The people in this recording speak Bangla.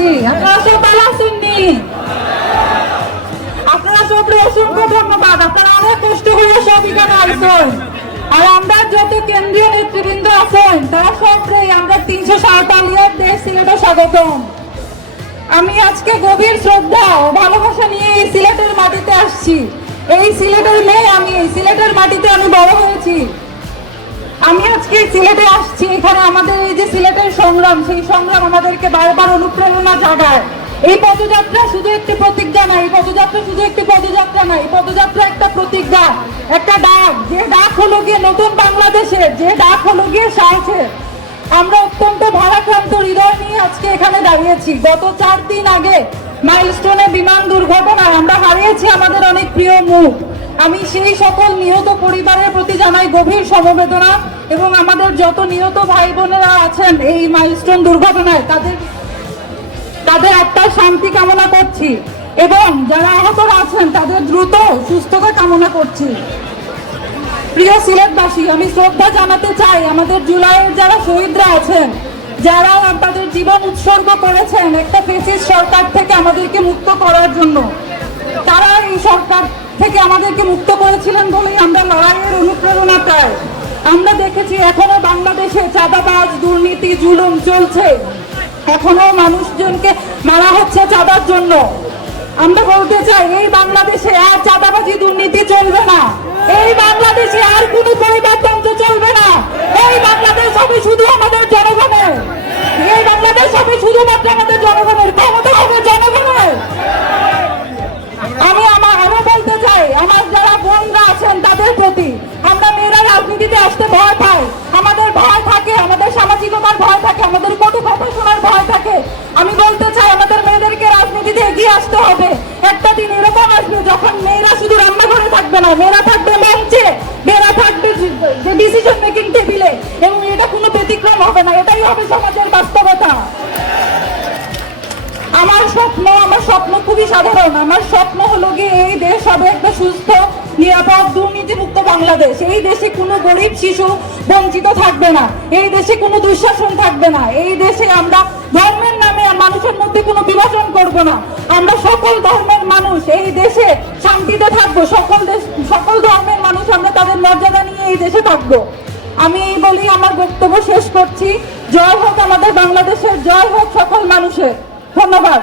আসছি। আপনারা সব ভালো আছেননি? আপনারা সবরে অসংখ্য ধন্যবাদ। আপনারা অনেক কষ্ট করে সব এখানে আসছেন। আর আমরা যত কেন্দ্রীয় নেতৃবৃন্দ আছেন তারা সবরে আমরা 347 দেশ সিলেটে স্বাগতম। আমি আজকে গভীর শ্রদ্ধা ও ভালোবাসা নিয়ে এই সিলেটের মাটিতে আসছি। এই সিলেটের মেয়ে আমি, এই সিলেটের মাটিতে আমি বড় হয়েছি। আমি আজকে সিলেটে আসছি, এখানে আমাদের এই যে সিলেটের সংগ্রাম, সেই সংগ্রাম আমাদেরকে বারবার অনুপ্রেরণা জাগায়। এই পদযাত্রা শুধু একটি প্রতিজ্ঞা না, এই পদযাত্রা শুধু একটি পদযাত্রা না, এই পদযাত্রা একটা প্রতিজ্ঞা, একটা ডাক। যে ডাক হলো গিয়ে নতুন বাংলাদেশের, যে ডাক হলো গিয়ে সাহসের। আমরা অত্যন্ত ভারাক্রান্ত হৃদয় নিয়ে আজকে এখানে দাঁড়িয়েছি। গত 4 দিন আগে মাইলস্টোনে বিমান দুর্ঘটনায় আমরা হারিয়েছি আমাদের অনেক প্রিয় মুখ। আমি সেই সকল নিহত পরিবারের প্রতি জানাই গভীর সমবেদনা এবং আমাদের যত নিহত ভাই বোনেরা আছেন এই মাইলস্টোন দুর্ঘটনায় তাদের আত্মার শান্তি কামনা করছি এবং যারা আহতরা আছেন তাদের দ্রুত সুস্থতা কামনা করছি। প্রিয় সিলেটবাসী, আমি শ্রদ্ধা জানাতে চাই আমাদের জুলাইয়ের যারা শহীদরা আছেন, যারা তাদের জীবন উৎসর্গ করেছেন একটা ফ্যাসিস্ট সরকার থেকে আমাদেরকে মুক্ত করার জন্য। তারা এই সরকার থেকে আমাদেরকে মুক্ত করেছিলেন বলেই আমরা লড়াইয়ের অনুপ্রেরণা পাই। আমরা দেখেছি এখনো বাংলাদেশে চাঁদাবাজ, দুর্নীতি, জুলুম চলছে। এখনো মানুষজনকে মারা হচ্ছে চাঁদার জন্য। আমরা বলতে চাই এই বাংলাদেশে আর চাঁদাবাজি, দুর্নীতি চলবে না। এই বাংলাদেশে আর কোনো পরিবারতন্ত্র চলবে না। এই বাংলাদেশ হবে শুধু আমাদের জনগণের। এই বাংলাদেশ হবে শুধুমাত্র আমাদের জনগণের। ক্ষমতা হবে জনগণের। আমি বলতে চাই আমার যারা বোনরা আছেন তাদের প্রতি, আমরা মেয়েরা রাজনীতিতে আসতে ভয় পাই। আমাদের ভয় থাকে, আমাদের সামাজিকতার ভয় থাকে, আমাদের কটু কথা শোনার ভয় থাকে। আমি বলতে চাই আমাদের মেয়েদেরকে রাজনীতিতে এগিয়ে আসতে হবে। একটা দিন এরকম আসবে যখন মেয়েরা শুধু রান্নাঘরে থাকবে না, মেয়েরা থাকবে মঞ্চে, মেয়েরা থাকবে ডিসিশন মেকিং টেবিলে, এবং এটা কোনো ব্যতিক্রম হবে না। এটাই হবে সমাজের বাস্তবতা। আমার স্বপ্ন খুবই সাধারণ। আমার স্বপ্ন হলো গিয়ে এই দেশ হবে একটা সুস্থ, নিরাপদ, দুর্নীতিমুক্ত বাংলাদেশ। এই দেশে কোনো গরিব শিশু বঞ্চিত থাকবে না। এই দেশে কোনো দুঃশাসন থাকবে না। এই দেশে আমরা ধর্মের নামে মানুষের মধ্যে কোনো বিভাজন করব না। আমরা সকল ধর্মের মানুষ এই দেশে শান্তিতে থাকবো। সকল ধর্মের মানুষ আমরা তাদের মর্যাদা নিয়ে এই দেশে থাকবো। আমি এই বলি আমার বক্তব্য শেষ করছি। জয় হোক আমাদের বাংলাদেশের, জয় হোক সকল মানুষের। ধন্যবাদ।